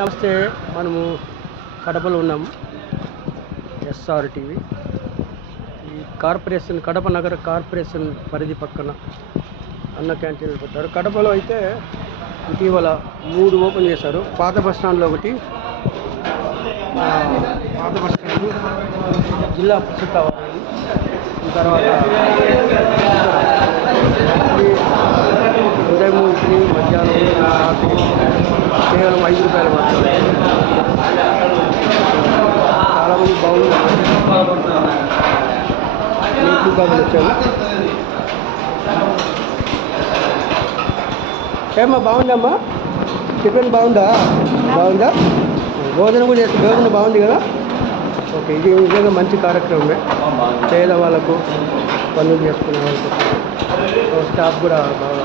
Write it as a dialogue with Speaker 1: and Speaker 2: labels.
Speaker 1: నమస్తే మనము కడపలో ఉన్నాము. ఎస్ఆర్ టీవీ ఈ కార్పొరేషన్ కడప నగర కార్పొరేషన్ పరిధి పక్కన అన్న క్యాంటీన్లు పెట్టారు. కడపలో అయితే ఇటీవల మూడు ఓపెన్ చేశారు. పాత బస్ స్టాండ్లో ఒకటి పాత బస్ స్టాండ్ జిల్లా ప్రసిద్ధ తర్వాత కేవలం ఐదు రూపాయలు మాత్రమే చాలామంది బాగున్నారు నేను కాబట్టి వచ్చాను ఏమ్మా బాగుందమ్మా? టిఫిన్ బాగుందా? బాగుందా? భోజనం కూడా చేస్తే భోజనం బాగుంది కదా? ఓకే ఇది నిజంగా మంచి కార్యక్రమమే. పేద వాళ్ళకు పనులు చేసుకునే వాళ్ళకు స్టాఫ్ కూడా బాగా